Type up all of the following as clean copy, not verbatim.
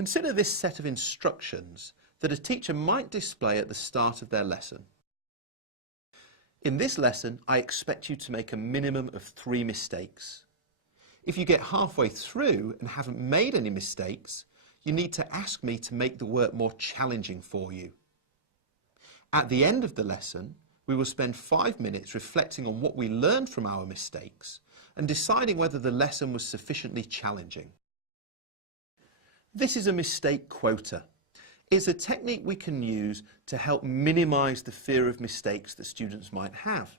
Consider this set of instructions that a teacher might display at the start of their lesson. In this lesson, I expect you to make a minimum of 3 mistakes. If you get halfway through and haven't made any mistakes, you need to ask me to make the work more challenging for you. At the end of the lesson, we will spend 5 minutes reflecting on what we learned from our mistakes and deciding whether the lesson was sufficiently challenging. This is a mistake quota. It's a technique we can use to help minimise the fear of mistakes that students might have.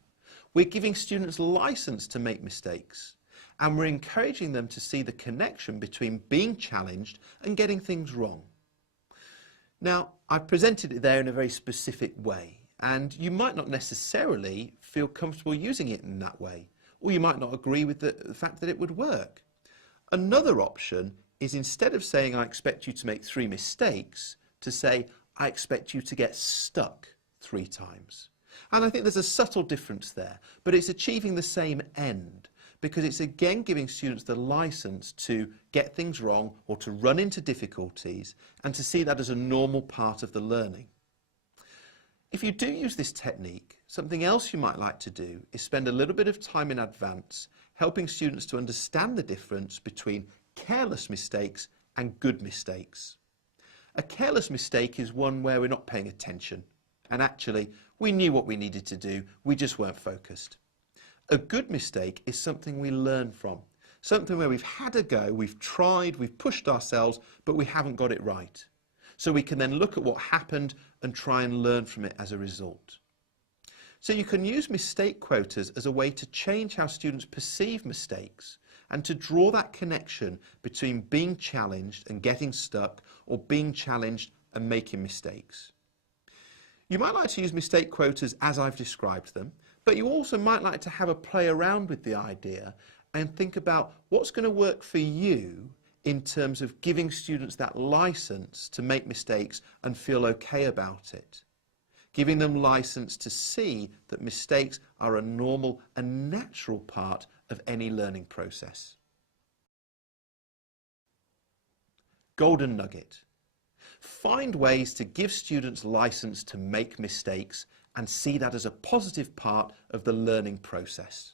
We're giving students license to make mistakes, and we're encouraging them to see the connection between being challenged and getting things wrong. Now, I've presented it there in a very specific way, and you might not necessarily feel comfortable using it in that way, or you might not agree with the fact that it would work. Another option is, instead of saying I expect you to make 3 mistakes, to say I expect you to get stuck 3 times. And I think there's a subtle difference there, but it's achieving the same end, because it's again giving students the license to get things wrong or to run into difficulties and to see that as a normal part of the learning. If you do use this technique, something else you might like to do is spend a little bit of time in advance helping students to understand the difference between careless mistakes and good mistakes. A careless mistake is one where we're not paying attention, and actually we knew what we needed to do, we just weren't focused. A good mistake is something we learn from, something where we've had a go, we've tried, we've pushed ourselves, but we haven't got it right. So we can then look at what happened and try and learn from it as a result. So you can use mistake quotas as a way to change how students perceive mistakes and to draw that connection between being challenged and getting stuck, or being challenged and making mistakes. You might like to use mistake quotas as I've described them, but you also might like to have a play around with the idea and think about what's going to work for you in terms of giving students that license to make mistakes and feel okay about it. Giving them license to see that mistakes are a normal and natural part of any learning process. Golden nugget. Find ways to give students license to make mistakes and see that as a positive part of the learning process.